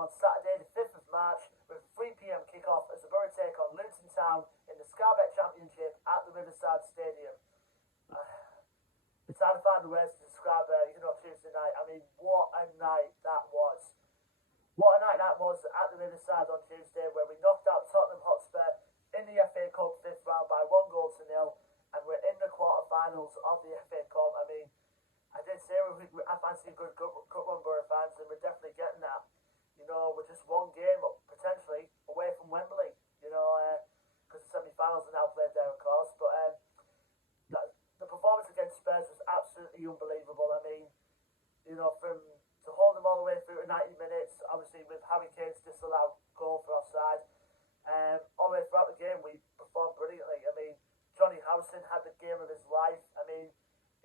game on Saturday, the 5th of March, with a 3 p.m. kick-off as the Boro take on Luton Town in the Scarbet Championship at the Riverside Stadium. It's hard to find the words to describe, Tuesday night. I mean, what a night that was. What a night that was at the Riverside on Tuesday, where we knocked out Tottenham Hotspur in the FA Cup 5th round by 1-0, and we're in the quarter-finals of the FA Cup. I mean, I did say I fancy a good cup run, Boro fans, and we're definitely getting that. We're just one game, potentially, away from Wembley, because the semi-finals are now played there, of course. But the performance against Spurs was absolutely unbelievable. I mean, to hold them all the way through to 90 minutes, obviously with Harry Kane's disallowed goal for offside, all the way throughout the game, we performed brilliantly. I mean, Johnny Howson had the game of his life. I mean,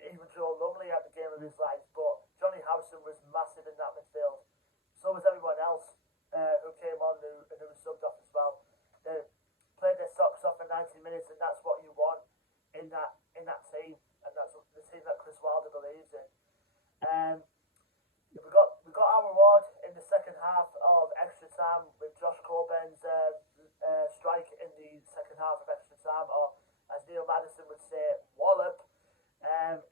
even Joe Lumley had the game of his life, but Johnny Howson was massive in that midfield. So was everyone else who came on who was subbed off as well. They played their socks off for 90 minutes, and that's what you want in that team, and that's the team that Chris Wilder believes in. We got our reward in the second half of extra time with Josh Coburn's strike in the second half of extra time, or as Neil Madison would say, wallop.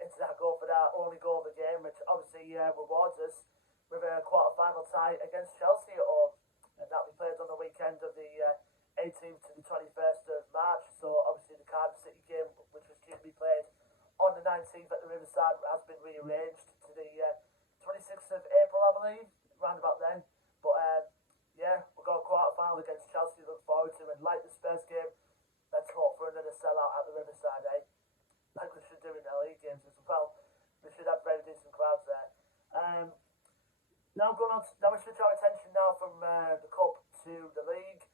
Into that goal for that only goal of the game, which obviously rewards us with a quarter-final tie against Chelsea at home, and that we played on the weekend of the 18th to the 21st of March. So obviously the Cardiff City game, which was due to be played on the 19th at the Riverside, has been rearranged to the 26th of April, I believe, round about then. But we've got a quarter-final against Chelsea to look forward to, and like the Spurs game, let's hope for another sellout at the Riverside, like we should do in the league games as well. We should have very decent crowds there. Now we switch our attention now from the cup to the league.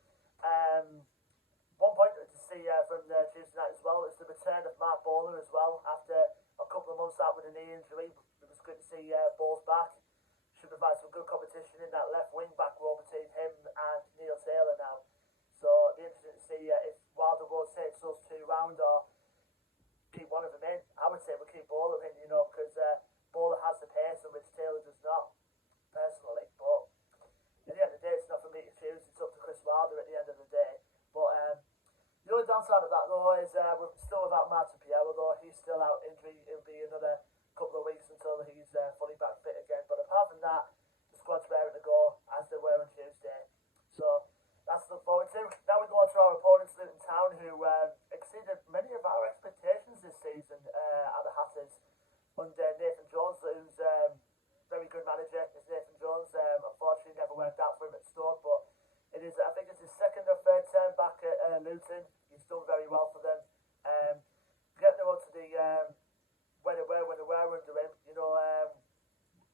One point to see from Tuesday night as well is the return of Mark Bowler as well after a couple of months out with a knee injury. It was good to see Bowles back. Should provide some good competition in that left wing back role between him and Neil Taylor now. So it'll be interesting to see if Wilder rotates those two round or keep one of them in. I would say we'll keep Bowler in, because Bowler has the pace in which Taylor does not, personally. But at the end of the day, it's not for me to choose. It's up to Chris Wilder at the end of the day. But the only downside of that, though, is we're still without Martin Piero, though. He's still out injury. It'll be another couple of weeks until he's fully back fit again. But apart from that, the squad's raring to go, as they were on Tuesday. So that's to look forward to. Now we go on to our opponents, Luton Town, who exceeded many of our expectations this season at the Hatters under Nathan Jones, who's very good manager, is Nathan Jones. Unfortunately, never worked out for him at Stoke, but I think it's his second or third term back at Luton. He's done very well for them. Getting them up to the when they were under him,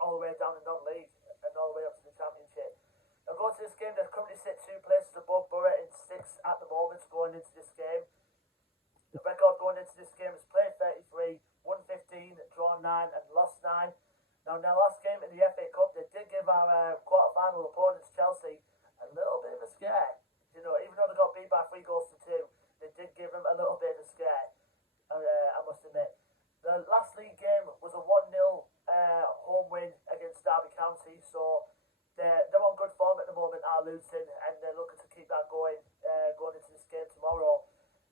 all the way down the non-league and all the way up to the Championship. Now going to this game, they currently sit 2 places above Boro in 6th at the moment going into this game. The record going into this game is played 33, won 15, drawn 9 and lost 9. Now in their last game in the FA Cup, they did give our quarter-final opponents, Chelsea, a little bit of a scare. Even though they got beat by 3-2, they did give them a little bit of a scare, I must admit. The last league game was a 1-0 home win against Derby County, so they're on good form at the moment, are Luton, and they're looking to keep that going into this game tomorrow.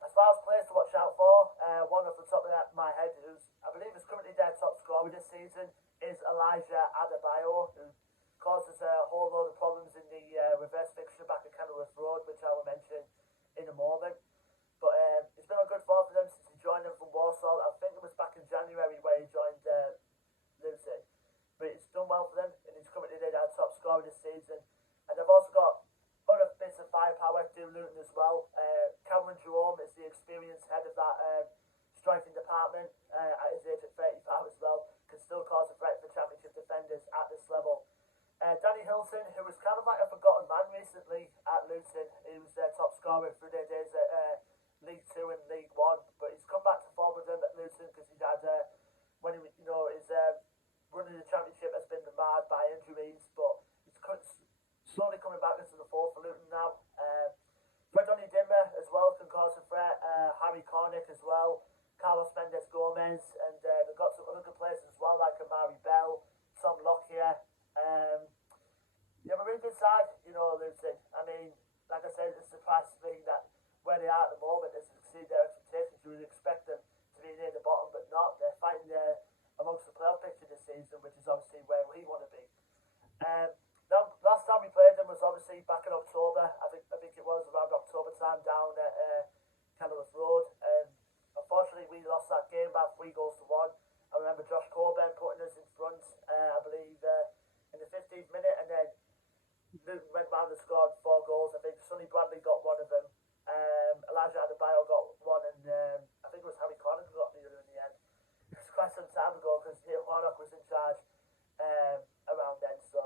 As far as players to watch out for, one off the top of my head, who's I believe is currently their top scorer this season, is Elijah Adebayo, who caused us a whole load of problems in the reverse fixture back at Kenilworth Road, which I will mention in a moment. But it's been a good form for them since he joined them from Warsaw. I think it was back in January where he joined Luton. But it's done well for them, and he's currently their top scorer this season. And they've also got other bits of firepower to Luton as well. Cameron Jerome is the experienced head of that striking department at his age at 35 as well. Can still cause a threat for Championship defenders at this level. Danny Hilton, who was kind of like a forgotten man recently at Luton, he was their top scorer through their days at League 2 and League 1, but he's come back to form with them at Luton because he's had when his run in the Championship has been marred by injuries, but he's slowly coming back into the fold for Luton now. Fred Dimmer as well can cause a threat. Harry Cornick as well, Carlos Mendes Gomez, and they've got some other good players as well, like Amari Bell, Tom Lockyer. You have a really good Riverside, you know, Luton. I mean, like I said, it surprises me that where they are at the moment is to exceed their expectations. You would expect them to be near the bottom, but not. They're fighting there amongst the playoff picture this season, which is obviously where we want to be. Now, last time we played them was obviously back in October. I think it was around October time down at Kenilworth Road. Unfortunately, we lost that game by 3 goals to 1. I remember Josh Coburn putting us in front, I believe, in the 15th minute, and then Luton went round and scored 4 goals. I think Sonny Bradley got one of them. Elijah Adebayo got one, and I think it was Harry Connick who got the other in the end. It was quite some time ago because Neil Warnock was in charge around then. So,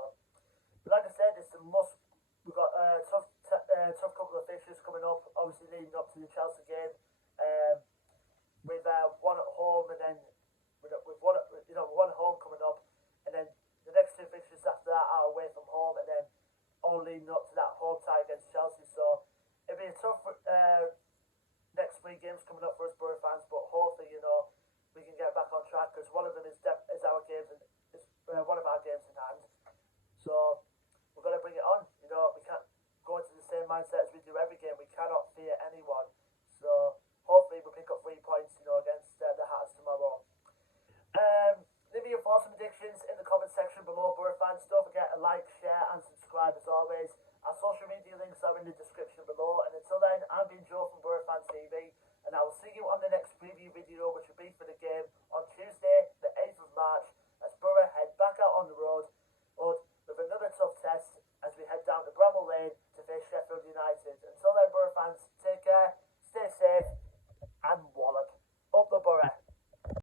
but like I said, it's a must. We've got a tough couple of fixtures coming up. Obviously, leading up to the Chelsea game, with one at home, and then with one home coming up, and then the next 2 fixtures after that are away from home, and then all leading up to that home tie against Chelsea. So it'll be a tough next 3 games coming up for us Boro fans, but hopefully, you know, we can get back on track because one of them is our games and is one of our games in hand. So we've got to bring it on. You know, we can't go into the same mindset as we do every game. We cannot fear anyone. So hopefully we'll pick up 3 points, you know, against the Hearts tomorrow. Leave your thoughts and predictions in the comment section below, Boro fans. Don't forget to like, share, and subscribe as always. Our social media links are in the description below. And until then, I've been Joe from Boro Fan TV, and I will see you on the next preview video, which will be for the game